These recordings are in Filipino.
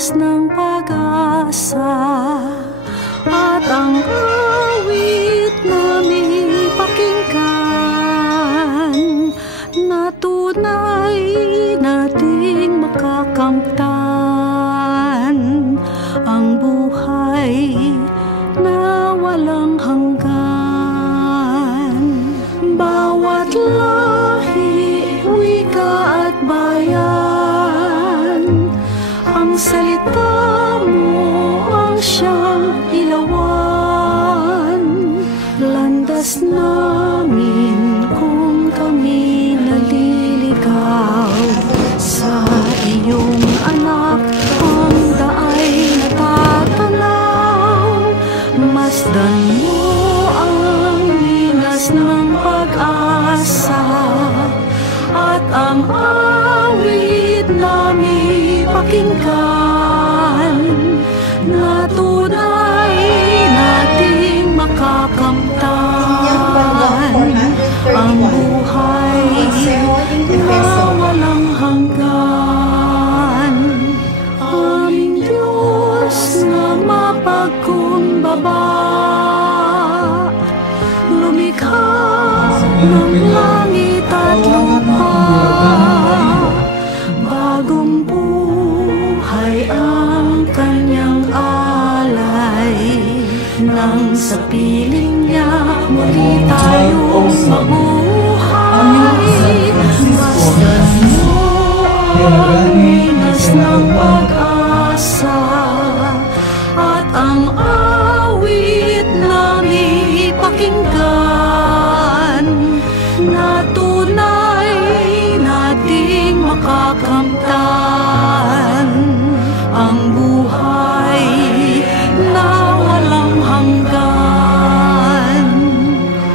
landas ng pag-asa, at ang awit na may pakinggan, na tunay nating makakamtan ang buhay na walang hanggan. Bawat lahi, wika at bayan, ang salita mo ang siyang ilawan. Landas namin kung kami naliligaw, sa iyong anak ang daay natatanaw. Masdan mo ang linas ng pag-asa, at ang awit na may pakinggan, na tunay nating makakamtan ang buhay na walang hanggan. Aming Diyos na mapagkumbaba, lumikha ng langit at lupa, bagong buhay ang kanyang alay. Nang sa piling niya muli tayong mabuhay, masdan mo ang linas ng pag-asa, at ang awit na may pakinggan, na tunay nating makakamtan ang buhay na walang hanggan.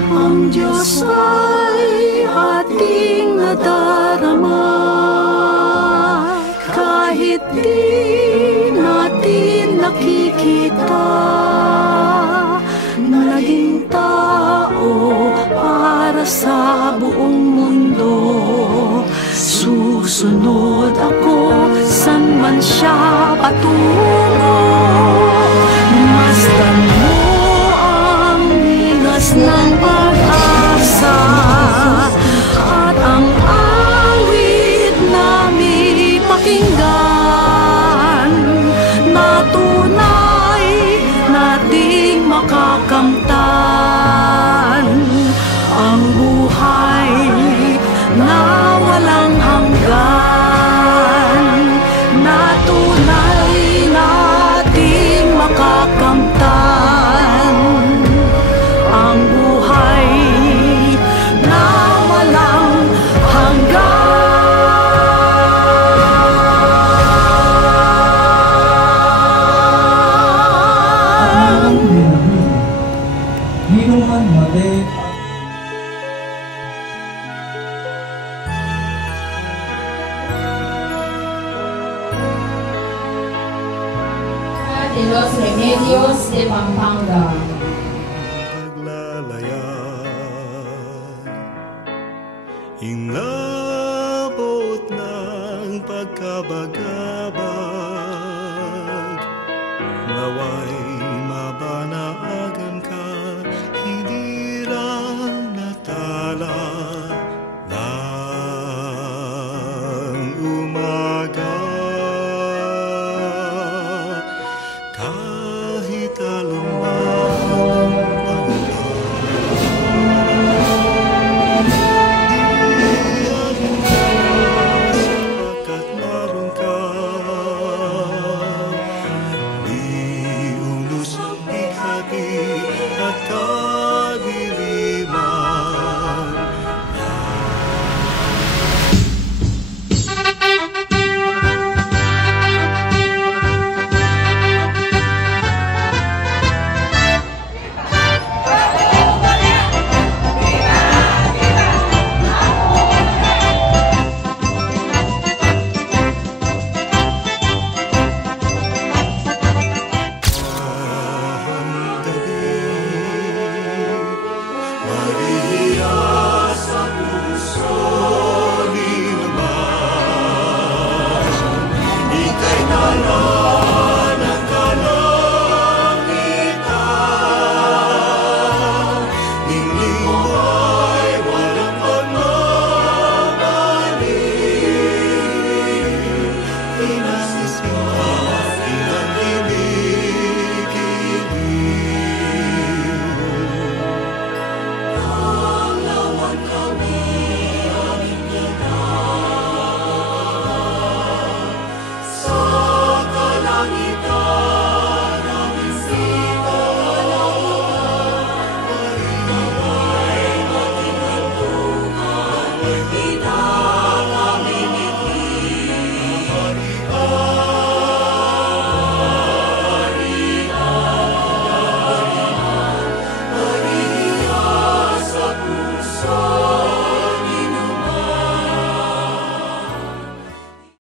Ang Diyos ay ating nadarama, kahit di natin nakikita. Naging tao para sa buong mundo, susunod ako san man siya patungo. Masdan mo ang linas ng pag-asa, at ang awit na may pakinggan, na tunay nating makakamtan ang buhay na walang hanggan, na tunay nating makakamtan ang buhay na walang hanggan. Ninuman mati de los Remedios de Pampanga. Paglalayag, inabot ng pagkabagabag, naway mabanaagan ka, hindi lang natala ng umaga. Kahit alumbang ang di alingas sapagkat naroon ka. Di nagsisimula